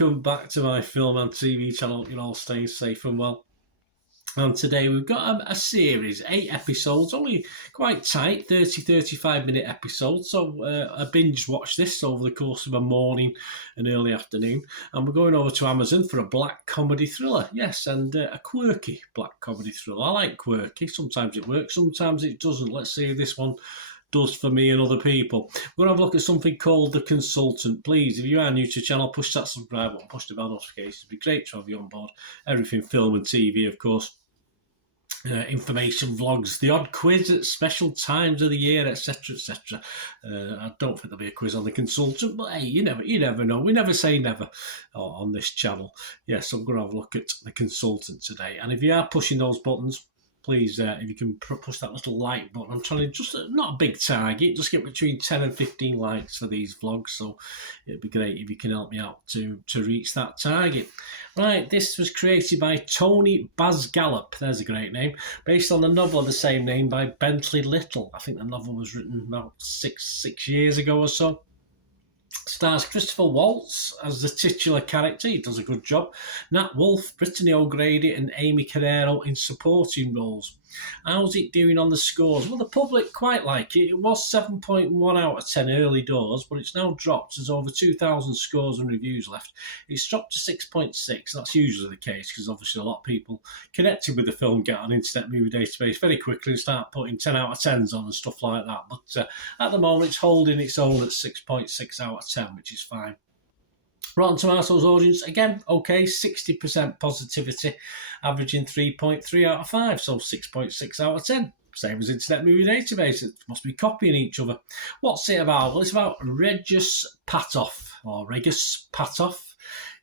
welcome back to my film and TV channel. You're all staying safe and well. And today we've got a series, 8 episodes, only quite tight, 35 minute episodes. So I binge watched this over the course of a morning and early afternoon. And we're going over to Amazon for a black comedy thriller. Yes, and a quirky black comedy thriller. I like quirky. Sometimes it works, sometimes it doesn't. Let's see if this one does for me and other people. We're going to have a look at something called The Consultant. Please, if you are new to the channel, push that subscribe button, push the bell notifications. It'd be great to have you on board. Everything film and TV, of course. Information vlogs, the odd quiz at special times of the year, etc, etc. I don't think there'll be a quiz on The Consultant, but hey, you never know. We never say never on this channel. Yes, I'm going to have a look at The Consultant today. And if you are pushing those buttons, please, if you can push that little like button. I'm trying to just, not a big target, just get between 10 and 15 likes for these vlogs. So it'd be great if you can help me out to reach that target. Right, this was created by Tony Basgallop, there's a great name, based on the novel of the same name by Bentley Little. I think the novel was written about six years ago or so. Stars Christopher Waltz as the titular character. He does a good job. Nat Wolff, Brittany O'Grady and Amy Carrero in supporting roles. How's it doing on the scores? Well, the public quite like it. It was 7.1 out of 10 early doors, but it's now dropped. There's over 2,000 scores and reviews left. It's dropped to 6.6. That's usually the case because obviously a lot of people connected with the film get on Internet Movie Database very quickly and start putting 10 out of 10s on and stuff like that. But at the moment, it's holding its own at 6.6 out of 10, which is fine. Rotten Tomatoes audience, again, okay, 60% positivity, averaging 3.3 out of 5, so 6.6 out of 10. Same as Internet Movie Database, it must be copying each other. What's it about? Well, it's about Regis Patoff.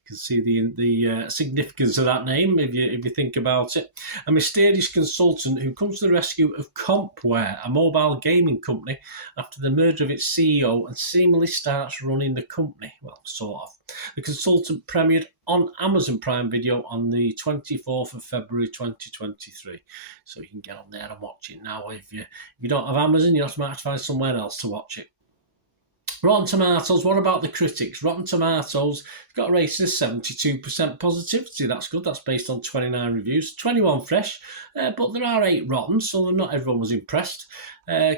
You can see the significance of that name if you think about it. A mysterious consultant who comes to the rescue of Compware, a mobile gaming company, after the murder of its CEO and seemingly starts running the company. Well, sort of. The Consultant premiered on Amazon Prime Video on the 24th of February 2023. So you can get on there and watch it now. If you don't have Amazon, you have to find somewhere else to watch it. Rotten Tomatoes, what about the critics? Rotten Tomatoes got a rating of 72% positivity. That's good. That's based on 29 reviews. 21 fresh, but there are 8 rotten, so not everyone was impressed.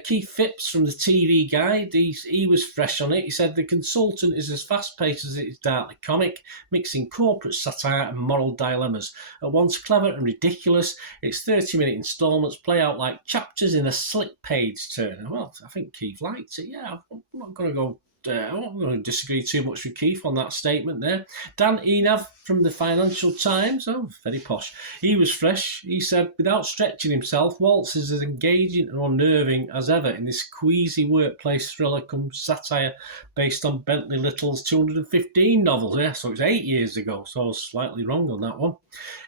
Keith Phipps from the TV Guide, he was fresh on it. He said, The Consultant is as fast-paced as it is darkly comic, mixing corporate satire and moral dilemmas. At once clever and ridiculous, its 30-minute instalments play out like chapters in a slick page turner. Well, I think Keith liked it. Yeah, I'm not going to disagree too much with Keith on that statement there. Dan Enav from the Financial Times, oh, very posh. He was fresh. He said, without stretching himself, Waltz is as engaging and unnerving as ever in this queasy workplace thriller come satire based on Bentley Little's 215 novel. Yeah, so it's 8 years ago, so I was slightly wrong on that one.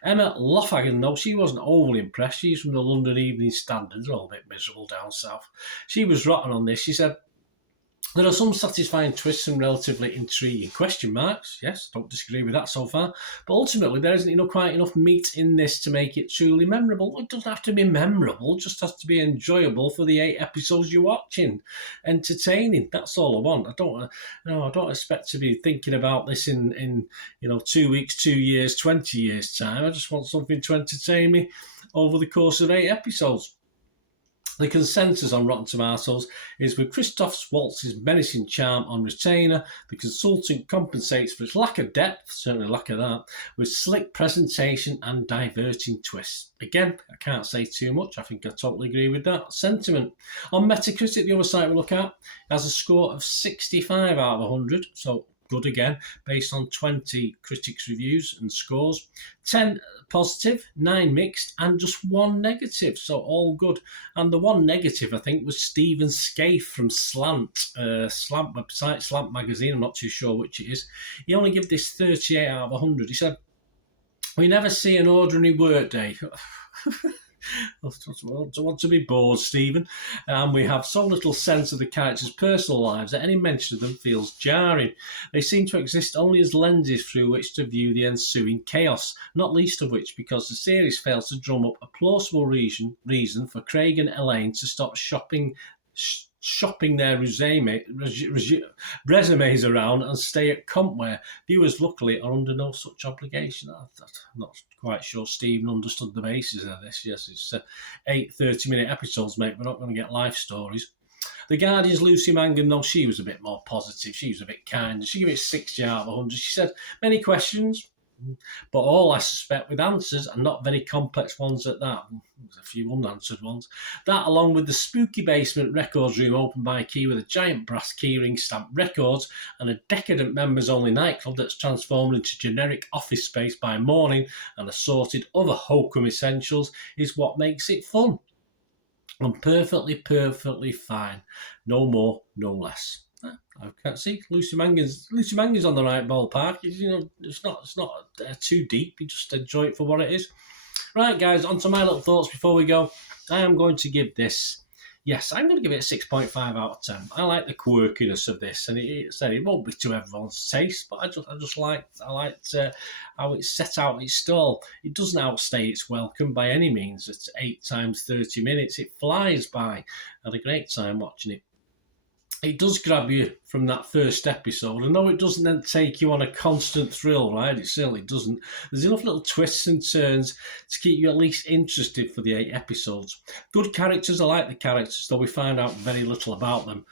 Emma Lofhagen, though, she wasn't overly impressed. She's from the London Evening Standard. They're all a bit miserable down south. She was rotten on this. She said, there are some satisfying twists and relatively intriguing question marks. Yes, don't disagree with that so far. But ultimately, there isn't quite enough meat in this to make it truly memorable. It doesn't have to be memorable, it just has to be enjoyable for the 8 episodes you're watching. Entertaining, that's all I want. I don't expect to be thinking about this in 2 weeks, 2 years, 20 years' time. I just want something to entertain me over the course of 8 episodes. The consensus on Rotten Tomatoes is with Christoph Waltz's menacing charm on retainer, The Consultant compensates for its lack of depth, certainly lack of that, with slick presentation and diverting twists. Again, I can't say too much. I think I totally agree with that sentiment. On Metacritic, the other site we look at, has a score of 65 out of 100, so good again, based on 20 critics' reviews and scores. 10 positive, 9 mixed, and just 1 negative, so all good. And the 1 negative, I think, was Stephen Scaife from Slant website, Slant magazine, I'm not too sure which it is. He only gave this 38 out of 100. He said, we never see an ordinary workday. I want to be bored, Stephen. And we have so little sense of the characters' personal lives that any mention of them feels jarring. They seem to exist only as lenses through which to view the ensuing chaos, not least of which because the series fails to drum up a plausible reason for Craig and Elaine to stop shopping shopping their resumes around and stay at Compware. Viewers, luckily, are under no such obligation. I'm not quite sure Stephen understood the basis of this. Yes, it's 8 30-minute episodes, mate. We're not going to get life stories. The Guardian's Lucy Mangan, though, she was a bit more positive. She was a bit kind. She gave it 60 out of 100. She said, many questions, but all, I suspect, with answers, and not very complex ones at that. There's a few unanswered ones. That, along with the spooky basement records room opened by a key with a giant brass keyring stamped records and a decadent members-only nightclub that's transformed into generic office space by morning and assorted other hokum essentials, is what makes it fun. And perfectly fine. No more, no less. I can't see Lucy Mangan's on the right ballpark. It's not too deep. You just enjoy it for what it is. Right, guys, on to my little thoughts before we go. I am going to give this. Yes, I'm going to give it a 6.5 out of 10. I like the quirkiness of this, and it won't be to everyone's taste, but I liked how it's set out its stall. It doesn't outstay its welcome by any means. It's 8 times 30 minutes. It flies by. I had a great time watching it. It does grab you from that first episode, and though it doesn't then take you on a constant thrill ride, it certainly doesn't. There's enough little twists and turns to keep you at least interested for the 8 episodes. Good characters. I like the characters, though we find out very little about them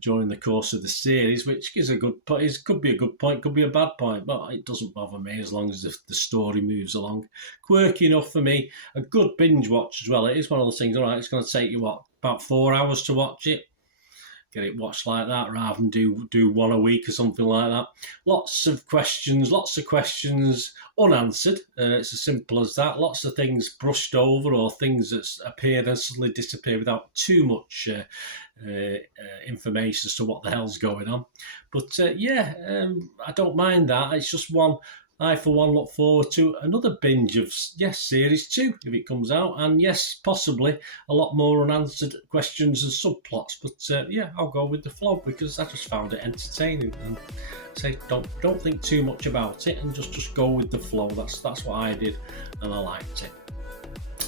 during the course of the series, which is a good point. It could be a good point, could be a bad point, but it doesn't bother me as long as the story moves along. Quirky enough for me. A good binge watch as well. It is one of those things, all right, it's going to take you, about 4 hours to watch it. Get it watched like that rather than do one a week or something like that. Lots of questions unanswered. It's as simple as that. Lots of things brushed over, or things that appear and suddenly disappear without too much information as to what the hell's going on. But I don't mind that. It's just one. I, for one, look forward to another binge of, Series 2, if it comes out. And yes, possibly a lot more unanswered questions and subplots. But I'll go with the flow because I just found it entertaining. And say, don't think too much about it and just go with the flow. That's what I did, and I liked it.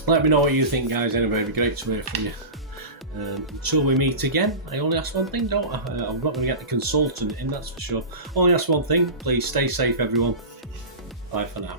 Let me know what you think, guys. Anyway, it'd be great to hear from you. Until we meet again, I only ask one thing, don't I? I'm not going to get the consultant in, that's for sure. Only ask one thing. Please stay safe, everyone. Bye for now.